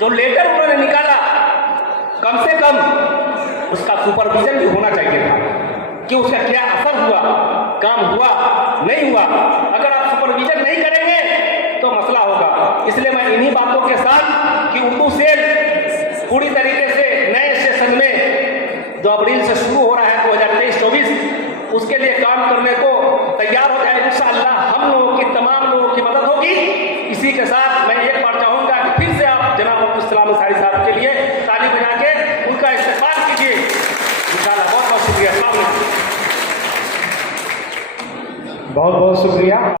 जो लेटर उन्होंने निकाला कम से कम उसका सुपरविजन भी होना चाहिए था कि उसका क्या असर हुआ, काम हुआ नहीं हुआ। अगर आप सुपरविजन नहीं करेंगे तो मसला होगा। इसलिए मैं इन्हीं बातों के साथ कि उर्दू सेल पूरी तरीके से नए सेशन में जो अप्रैल से शुरू हो रहा है 2023-24 उसके लिए काम करने को तैयार हो जाए। इंशाअल्लाह हम लोगों की, तमाम लोगों की मदद होगी। इसी के साथ मैं एक बार चाहूँगा कि फिर से आप जनाब अब्दुल सलाम अंसारी साहब के लिए ताली बजा के उनका इस्तेमाल कीजिए। इंशाअल्लाह बहुत बहुत शुक्रिया। बहुत बहुत शुक्रिया।